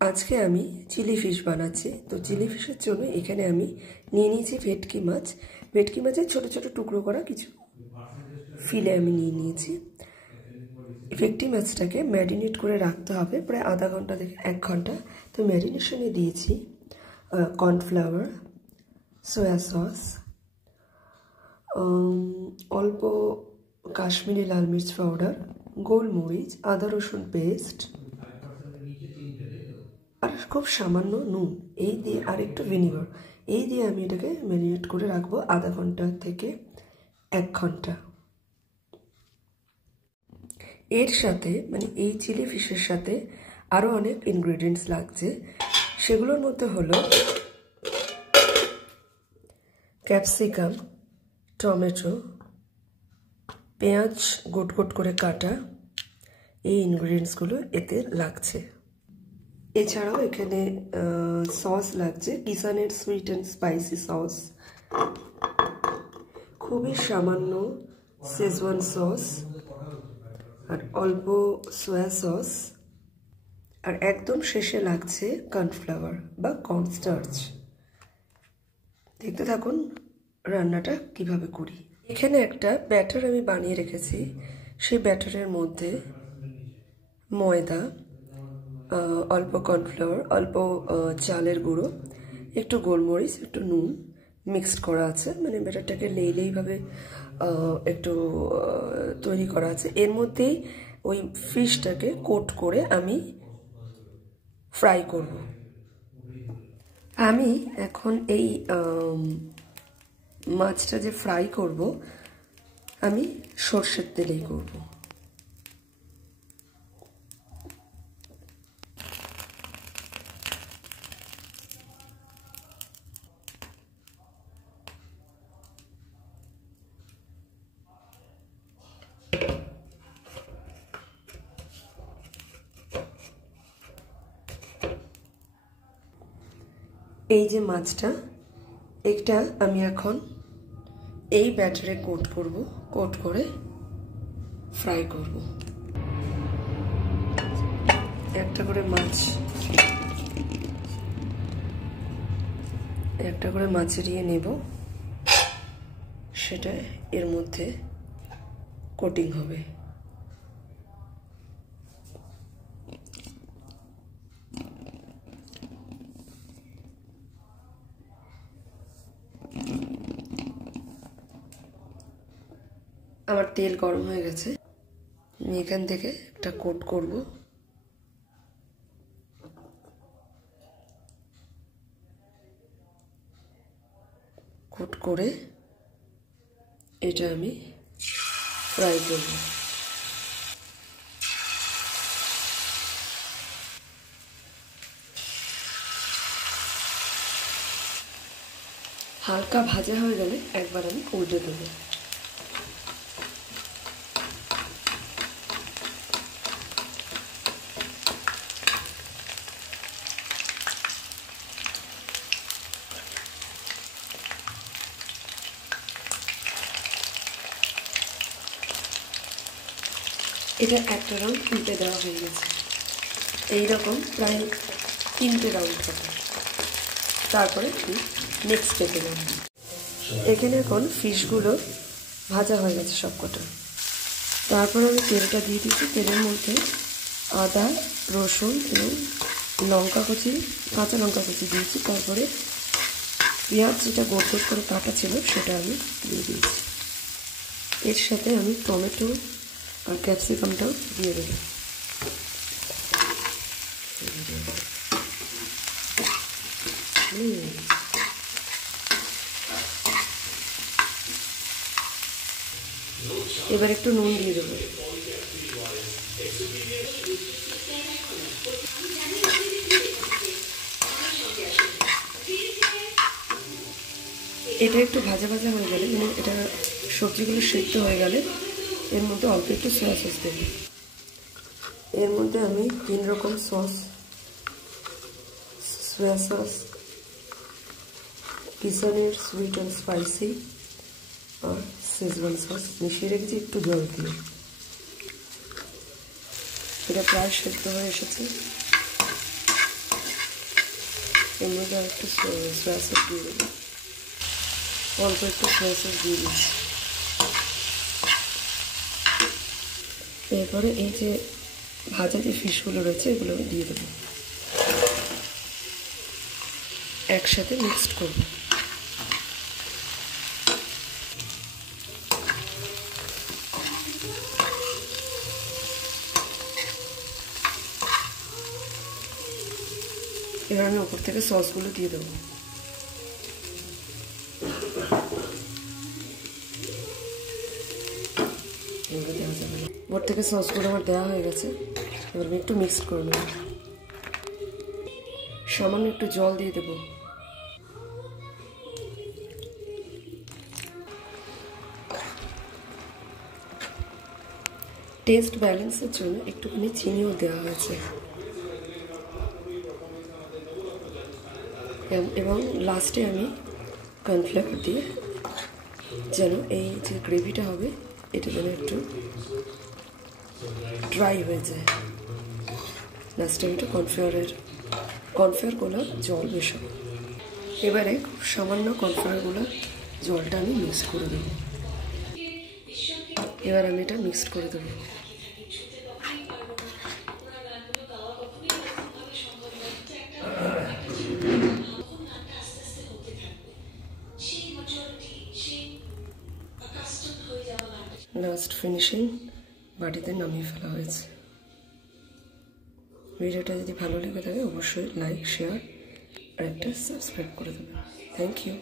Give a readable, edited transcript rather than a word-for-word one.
আজকে আমি chilli fish বানাচ্ছি। তো চিলি ফিশের জন্য এখানে আমি নিয়ে নিয়েছি ভেটকি মাছ। ভেটকি মাছের ছোট ছোট টুকরো করা কিছু ফিলে আমি নিয়ে নিয়েছি। ভেটকি মাছটাকে ম্যারিনেট করে রাখতে হবে প্রায় আধা ঘন্টা থেকে 1 ঘন্টা। তো ম্যারিনেশনে দিয়েছি কর্নফ্লাওয়ার, সয়া সস, অল্প কাশ্মীরি লাল মির্চ পাউডার, গোলমরিচ, আদা রসুন পেস্ট আর খুব সামান্য নুন, এই দিয়ে আর একটু ভিনিগার, এই দিয়ে আমি এটাকে ম্যারিনেট করে রাখবো আধা ঘন্টা থেকে 1 ঘন্টা। এর সাথে মানে এই চিলি ফিশের সাথে আরও অনেক ইনগ্রেডিয়েন্টস লাগছে। সেগুলোর মধ্যে হলো ক্যাপসিকাম, টমেটো, পেঁয়াজ গোট গোট করে কাটা, এই ইনগ্রেডিয়েন্টসগুলো এতে লাগছে। এছাড়াও এখানে সস লাগছে, কিষানের সুইট অ্যান্ড স্পাইসি সস, খুবই সামান্য শেজওয়ান সস আর অল্প সয়া সস, আর একদম শেষে লাগছে কর্নফ্লাওয়ার বা কর্নস্টার্চ। দেখতে থাকুন রান্নাটা কিভাবে করি। এখানে একটা ব্যাটার আমি বানিয়ে রেখেছি। সেই ব্যাটারের মধ্যে ময়দা, অল্প কর্নফ্লাওয়ার, অল্প চালের গুঁড়ো, একটু গোলমরিচ, একটু নুন মিক্সড করা আছে। মানে ব্যাটারটাকে লেইভাবে একটু তৈরি করা আছে। এর মধ্যেই ওই ফিশটাকে কোট করে আমি ফ্রাই করব। আমি এখন এই মাছটা যে ফ্রাই করব আমি সর্ষের তেলেই করব। এই যে মাছটা, এটা আমি এখন এই ব্যাটারে কোট করব, কোট করে ফ্রাই করব। একটা করে মাছ এরিয়ে নেব, সেটা এর মধ্যে কোটিং হবে। আমার তেল গরম হয়ে গেছে, আমি এখান থেকে একটা কোট করব। কোট করে এটা আমি ফ্রাই করব। হালকা ভাজা হয়ে গেলে একবার আমি উল্টে দেবো। এটা একটা রাউন্ড উল্টে দেওয়া হয়ে গেছে। এইরকম প্রায় 3টে রাউন্ড হবে। তারপরে নেক্সট স্টেপে যাব। এখানে এখন ফিশগুলো ভাজা হয়ে গেছে সবকটা। তারপর আমি তেলটা দিয়ে দিচ্ছি। তেলের মধ্যে আদা, রসুন এবং লঙ্কা কুচি, কাঁচা লঙ্কা কুচি দিয়েছি। তারপরে পেঁয়াজ যেটা গোট গোট করে কাটা ছিল সেটা আমি দিয়ে দিয়েছি। এর সাথে আমি টমেটো আর ক্যাপসিকামটাও দিয়ে দেব। এবার একটু নুন দিয়ে দেবো। এটা একটু ভাজা ভাজা হয়ে গেলে, মানে এটা সবজিগুলো সেদ্ধ হয়ে গেলে এর মধ্যে অল্প একটু সয়া সস দেব। এর মধ্যে আমি 3 রকম সস, সয়া সস, কিষানের সুইট অ্যান্ড স্পাইসি আর শেজওয়ান সস মিশিয়ে রেখেছি একটু জল দিয়ে। এটা প্রায় সেদ্ধ হয়ে এসেছে। এর মধ্যে আর একটু সয়া সস দিয়ে দেবো, অল্প একটু সয়া সস দিয়ে দিচ্ছি। এরপরে এই যে ভাজা যে ফিশগুলো রয়েছে এগুলো দিয়ে দেবো, একসাথে মিক্সড করবো। এবার আমি ওপর থেকে সসগুলো দিয়ে দেবো। এগুলো দেওয়া যাবে না, ওপর থেকে সসগুলো আমার দেওয়া হয়ে গেছে। এবার আমি একটু মিক্সড করে নেব, সামান্য একটু জল দিয়ে দেবো। টেস্ট ব্যালেন্সের জন্য একটুখানি চিনিও দেওয়া হয়েছে, এবং লাস্টে আমি কর্নফ্লাওয়ার দিয়ে যেন এই যে গ্রেভিটা হবে এটা যেন একটু ড্রাই হয়ে যায়, লাস্টে আমি একটু কর্নফ্লাওয়ারগুলো জল মেশাবো। এবারে সামান্য কর্নফ্লাওয়ারগুলো জলটা আমি মিক্স করে দেবো। এবার আমি এটা মিক্সড করে দেবো। লাস্ট ফিনিশিং বাটিতে নামিয়ে ফেলা হয়েছে। ভিডিওটা যদি ভালো লেগে থাকে অবশ্যই লাইক, শেয়ার আর একটা সাবস্ক্রাইব করে দেবেন। Thank you.